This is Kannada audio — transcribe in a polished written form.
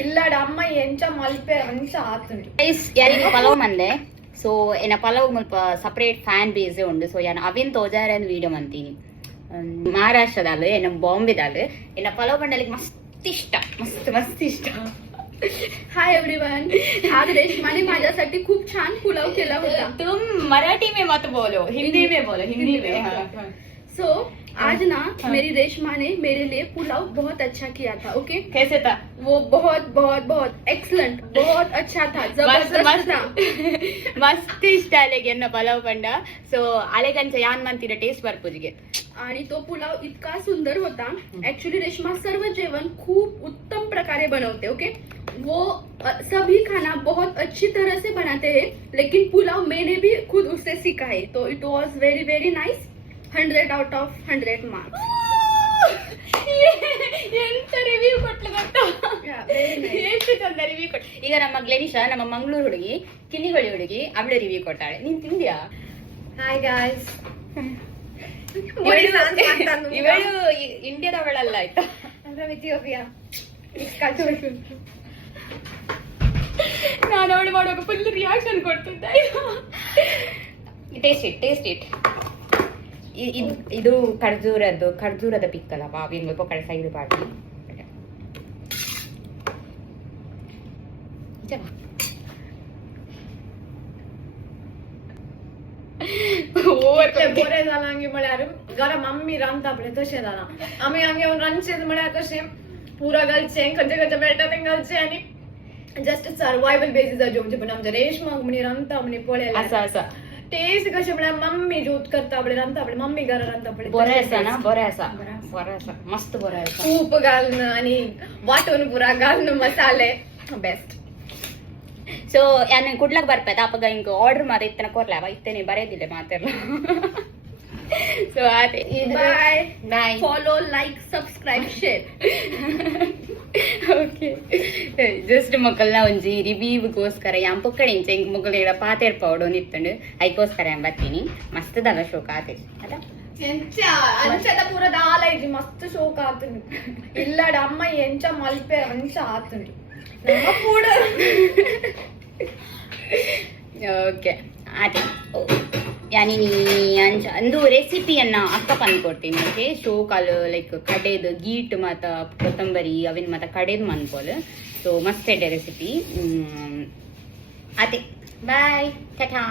ಇಲ್ಲಡ ಅಮ್ಮ ಎಂಚ ಮಲ್ಪೆ ಅಂಚ ಆತುಂಡು ಯಾರಿಗೆ ಪಲಾವ್ ಮಂದೆ ಸೊ ಏನ ಪಲಾವ್ ಮುಲ್ಪ ಸಪರೇಟ್ ಫ್ಯಾನ್ ಬೇಸೇ ಉಂಡು ಸೊ ಯಾನ್ ಅವಿನ್ ತೋಜಾರ ವಿಡಿಯೋ ಮಂತೀನಿ महाराष्ट्रदाल ಏನ ಬಾಂಬೆದಾಲ್ ಏನ ಪಲಾವ್ ಬಂಡಲಿಗೆ मस्त इष्ट मस्त इष्ट हाय एवरीवन आज रेशमा ने माझ्यासाठी खूप छान पुलाव केला होता तुम मराठी में मत बोलो हिंदी में बोलो हिंदी में सो आज ना मेरी रेशमा ने मेरे लिए पुलाव बहुत अच्छा किया था ओके कैसे था वो बहुत बहुत बहुत एक्सलेंट बहुत अच्छा था जबरदस्त था मस्त इष्ट आले गे पलाव पंड सो आलेगंच यान म्हणतीर टेस्ट भरपूरगे आणि तो पुलाव इतका सुंदर होता एक्चुअली रेशमा सर्व जेवण खूप उत्तम प्रकारे बनवते ओके वो सभी खाना बहुत अच्छी तरह से बनाते हैं लेकिन पुलाव मैंने भी खुद उससे सीखा है तो it was very very nice 100 out of 100 marks ಎಂತ ರಿವ್ಯೂ ಕೊಟ್ಲು ಗೊತ್ತಾ ಎಷ್ಟು ಚಂದ ರಿವ್ಯೂ ಕೊಟ್ಟು ಈಗ ನಮ್ಮ ಗ್ಲೆನಿಶಾ ನಮ್ಮ ಮಂಗಳೂರು ಹುಡುಗಿ ಕಿಲಿಗೊಳಿ ಹುಡುಗಿ ಅವಳು ರಿವ್ಯೂ ಕೊಟ್ಟಾಳೆ ನೀನ್ ತಿಂದ್ಯಾ हाय गाइस ಇವಳು ಇಂಡಿಯಾದವಳಲ್ಲ ಆಯ್ತಾ फ्रॉम इथियोपिया ನಾನು ಅವಳು ಮಾಡುವಾಗ ಫುಲ್ ರಿಯಾಕ್ಷನ್ ಕೊಡ್ತಿದ್ದೆ ಟೇಸ್ಟ್ ಇಟ್ ಇದು ಖರ್ಜೂರದ ಪಿಕ್ಕಲ್ಲ ಬಾವಿ ಪೊಕ್ಕಡೆ ಸೈಡ್ ಬಾಟಿ बरे जाला हंगे म्हळ्यार घरा मम्मी रांदता पळय तशें जाला आमी हंगे रांदचे म्हळ्यार कशें पुरा घालचें खंयचे खंयचे मेळटा तें घालचें आनी जस्ट सर्वायवल बेसिसार जेवचें पण आमच्या रेशमाक म्हणी रांदता म्हणी पळयलें आसा टेस्ट कशें म्हळ्यार मम्मी ज्योत करता पळय रांदता पळय मम्मी घरा रांदता पळय बरें आसा ना बरें आसा मस्त बरें आसा तूप घालून आनी वांटून पुरा घालून मसाले बेस्ट ಸೊ ಯಾನ್ ಕುಡ್ಲಕ್ ಬರ್ಪದ ಅಪ್ಪಗ ಹಿಂಗ ಆರ್ಡರ್ ಮಾಡ ಇತ್ತನ ಕೊರ್ಲಾವ ಇತ್ತನೆ ಬರೆದಿಲ್ಲ ಮಾತೆಲ್ಲ ಸೊ ಅದೇ bye bye follow like subscribe share okay just ಮಕ್ಕಳನ್ನ ಒಂಜಿ ರಿವ್ಯೂಗೋಸ್ಕರ ಯಾನ್ ಪೊಕ್ಕಡೆಂಚ ಹಿಂಗ್ ಮಕ್ಕಳು ಈಗ ಪಾತೆರ್ ಪೌಡು ನಿತ್ತಂಡು ಐಕೋಸ್ಕರ ಯಾನ್ ಬರ್ತೀನಿ ಮಸ್ತ್ ದಲ್ಲ ಶೋಕ ಆತೆ ಅದ ಎಂಚ ಅಂಚದ ಪೂರ ದಾಲೈಜಿ ಮಸ್ತ್ ಶೋಕ ಆತುಂಡು ಇಲ್ಲಡ ಅಮ್ಮ ಎಂಚ ಮಲ್ಪೆ ಅಂಚ ಆತುಂಡು ನಮ್ಮ ಕೂಡ ಓಕೆ ಅದೇ ಯಾನಿ ಅಂದು ರೆಸಿಪಿಯನ್ನ ಅಕ್ಕ ಪಂದ್ಕೊಡ್ತೀನಿ ಓಕೆ ಶೋಕಾಲು ಲೈಕ್ ಕಡೆದು ಗೀಟ್ ಮತ್ತು ಕೊತ್ತಂಬರಿ ಅವಿನ ಮತ್ತು ಕಡೆದು ಮನ್ಕೋಲು ಸೊ ಮಸ್ತ್ ಇದೆ ರೆಸಿಪಿ ಅದೇ ಬಾಯ್ ಟಾಟಾ